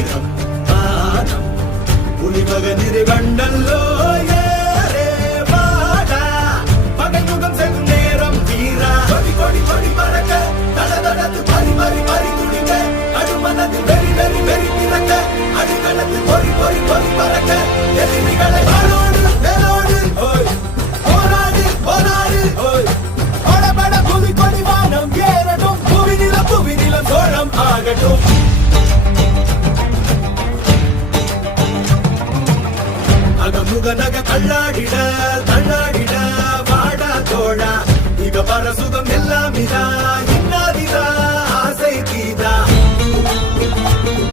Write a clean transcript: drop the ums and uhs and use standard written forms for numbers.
வீரம் மானம் புலிமகனிரு கண்டல்லோ ஏரே வாடா பகை முகம் செல்லும் நேரம் வீரா கொடி கொடி கொடி பறக்க தட தடத்து பறி பறி பறி துடிக்க அடுமனது வெறி வெறி வெறி பிறக்க அடிகளத்து பொறி பொறி பொறி பறக்க எதிரிகளை வாழோடு வேலோடு ஓய் போராடு போராடு ஓய் படபட புவி கொடி வானம் ஏறட்டும் புவி நிலம் சோழம் ஆகட்டும் அகமுக நக கண்ணாடிட தள்ளாடிட வாடா தோழா இக பர சுகம் எல்லாம் இதா